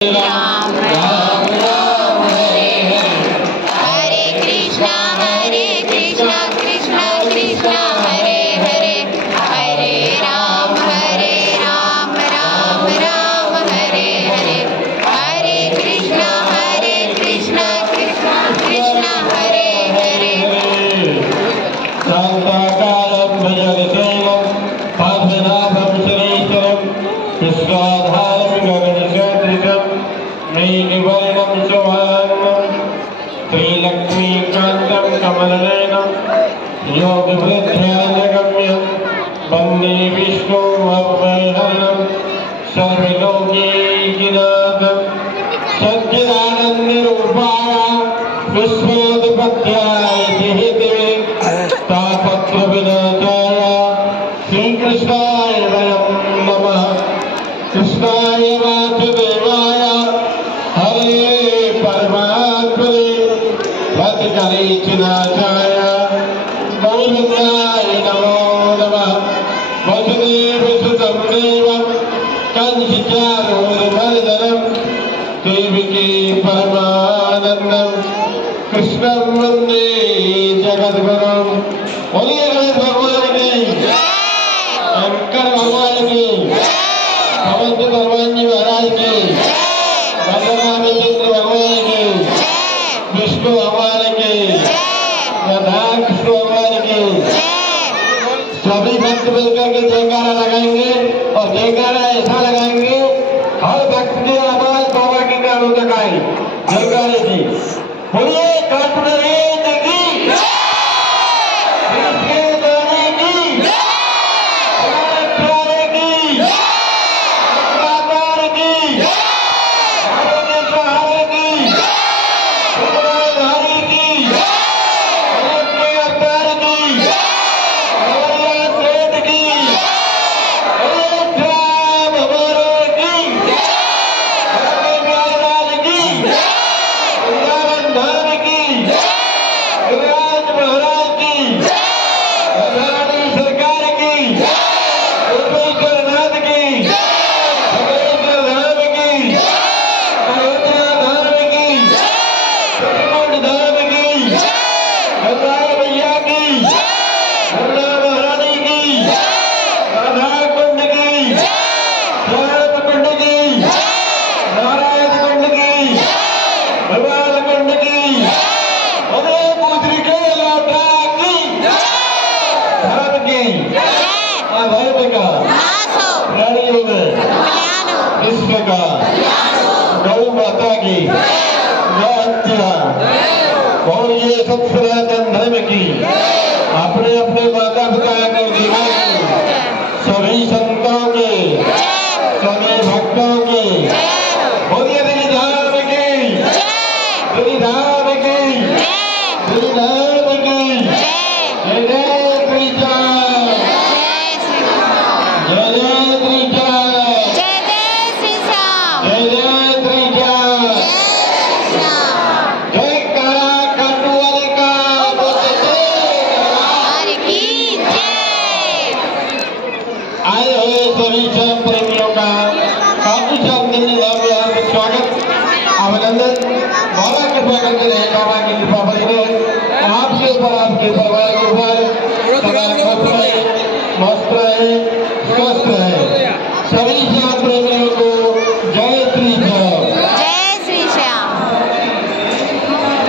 राम राम राम हरे हरे, हरे कृष्णा कृष्णा कृष्णा हरे हरे, हरे राम राम राम हरे हरे, हरे कृष्णा कृष्णा कृष्णा हरे हरे। शांताकारं भजगदेवं पद्मनाभं सुरेश्वरं विश्वाधारं गगनसदृशं मेघवर्णं शुभांगं श्रीलक्ष्मीकान्तं कमलनयनं योगवृद्ध्यानगम्यं वन्दे विष्णुमभयहरणं सर्वलोकैकनाथं सच्चिदानन्दरूपाय विश्वोत्पत्त्याय देहिते तापत्रविनाशाय श्रीकृष्णाय वयं नमः। कृष्णाय वासुदेवाय हरे परमात्मने भक्तकरीचिनाशाय गौरवाय नमो नमः। वसुदेवसुतं देवं कंसचारूरमर्दनं देवकी परमानन्दं कृष्णं वन्दे जगद्गुरुं। बोलिए भगवान की शंकर भगवान की, पवन भगवान जी महाराज की, बलरामचंद्र भगवान की, विष्णु भगवान की, राधा कृष्ण भगवान की। सभी भक्त मिलकर के जयकारा लगाएंगे और जयकारा ऐसा लगाएंगे हर भक्त की आवाज बाबा के कानों तक आए। जयकारे की बोलिए काटुरे की, गौ माता की और ये सब सनातन धर्म की अपने अपने माता पिता के जीवन सभी संतों के सभी भक्तों के बोलिए गिरिधाम की, गिरिधाम की, गिरिधाम की। जय जय कृष्ण, जय जय कृष्ण, जय जय श्री श्याम, जय जय कृष्ण। जय करा कटुअल का हरि की जय। आए हुए सभी श्याम प्रेमियों का काफी श्याम दिन में हार्दिक स्वागत अभिनंदन। बाबा कृपा करके रहे, बाबा की कृपा बनी रहे आपके ऊपर, आपके परिवार के ऊपर। सदा खुश रहे, मस्त रहे, स्वस्थ रहे। सभी श्याम प्रेमियों को